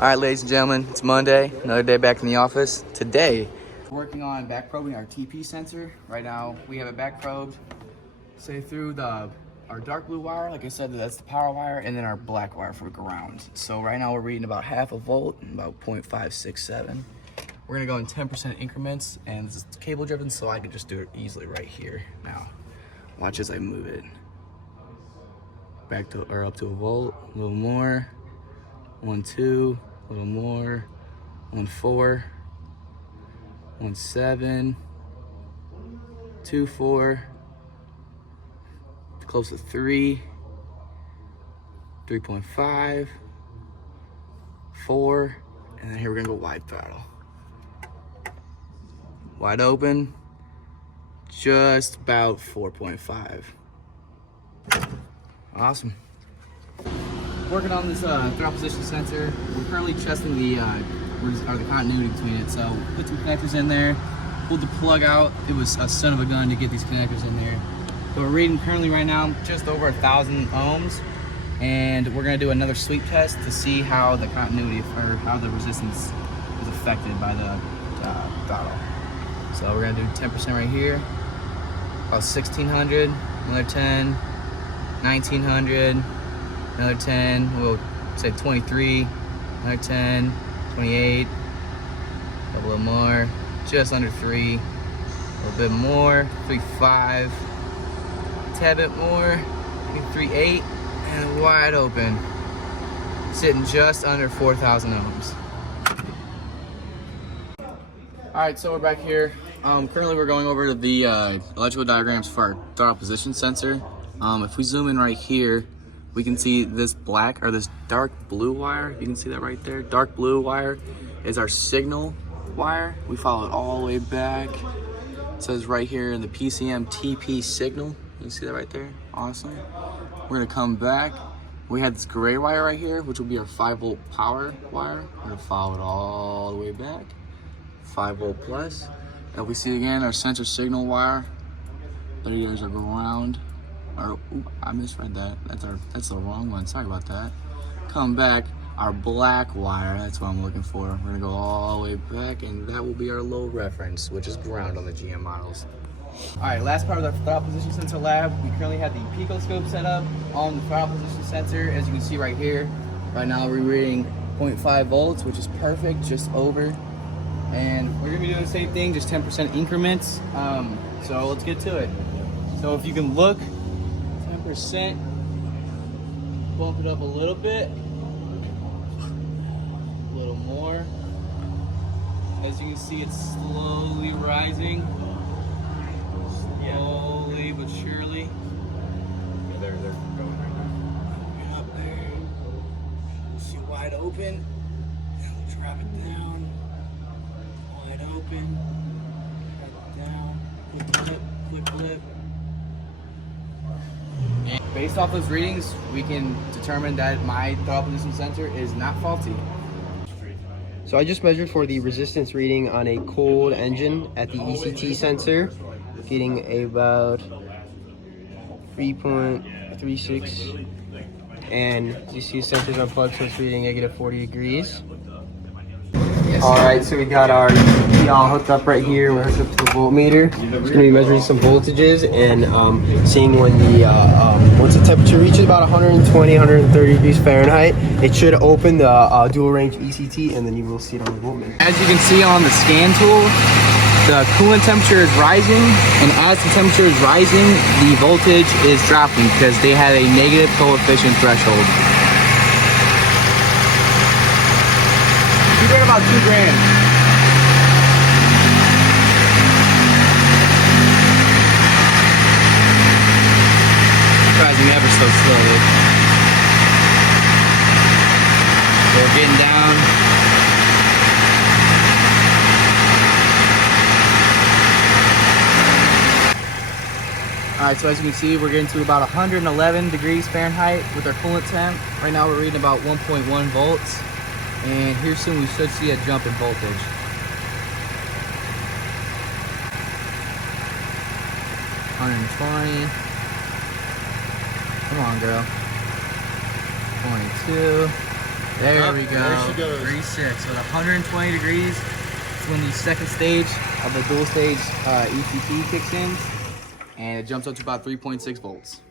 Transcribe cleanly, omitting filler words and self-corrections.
All right, ladies and gentlemen, it's Monday, another day back in the office. Today, we're working on back probing our TP sensor. Right now, we have it back probed, say through our dark blue wire, like I said, that's the power wire, and then our black wire for ground. So right now we're reading about half a volt, about 0.567. We're gonna go in 10% increments, and this is cable driven, so I can just do it easily right here. Now, watch as I move it. Back to, or up to a volt, a little more. 1, 2, a little more. 1, 4. 1, 7. 2, 4. Close to 3. 3.5. 4. And then here we're gonna go wide throttle. Wide open. Just about 4.5. Awesome. Working on this throttle position sensor. We're currently testing the continuity between it. So put some connectors in there, pulled the plug out. It was a son of a gun to get these connectors in there. So we're reading currently right now just over 1,000 ohms, and we're gonna do another sweep test to see how the continuity or how the resistance is affected by the throttle. So we're gonna do 10% right here, about 1,600, another 10, 1,900. Another 10, we'll say 23, another 10, 28, a little more, just under 3, a little bit more, 3.5, a tad bit more, 3.8, and wide open, sitting just under 4,000 ohms. All right, so we're back here. Currently we're going over the electrical diagrams for our throttle position sensor. If we zoom in right here, we can see this black or this dark blue wire. You can see that right there. Dark blue wire is our signal wire. We follow it all the way back. It says right here in the PCM TP signal. You see that right there? Awesome. We're gonna come back. We have this gray wire right here, which will be our 5-volt power wire. We're gonna follow it all the way back. 5-volt plus. And we see again our sensor signal wire. There's our ground. Or, ooh, I misread that. That's the wrong one. Sorry about that. Come back, our black wire. That's what I'm looking for. We're gonna go all the way back, and that will be our load reference, which is ground on the GM models. All right, last part of the throttle position sensor lab. We currently have the picoscope set up on the throttle position sensor, as you can see right here. Right now we're reading 0.5 volts, which is perfect, just over. And we're gonna be doing the same thing, just 10% increments. So let's get to it. So if you can look, 10%, bump it up a little bit, a little more. As you can see, it's slowly rising, slowly but surely. Yeah, they're going right now. Up there, see wide open, and we'll drop it down, wide open, drop it down, quick flip. Based off those readings, we can determine that my throttle position sensor is not faulty. So I just measured for the resistance reading on a cold engine at the ECT sensor, getting about 3.36, and you see the sensor's unplugged, so it's reading negative 40 degrees. All right, so we got our ECT all hooked up right here. We're hooked up to the voltmeter. We're just gonna be measuring some voltages and seeing when the once the temperature reaches about 120, 130 degrees Fahrenheit, it should open the dual range ECT, and then you will see it on the voltmeter. As you can see on the scan tool, the coolant temperature is rising, and as the temperature is rising, the voltage is dropping because they have a negative coefficient threshold. You're about $2,000. Rising ever so slowly. We're getting down. All right, so as you can see, we're getting to about 111 degrees Fahrenheit with our coolant temp. Right now we're reading about 1.1 volts. And here soon we should see a jump in voltage. $120. Come on, girl. 22. There we go. There she goes. Reset. So at 120 degrees, it's when the second stage of the dual stage ECT kicks in, and it jumps up to about 3.6 volts.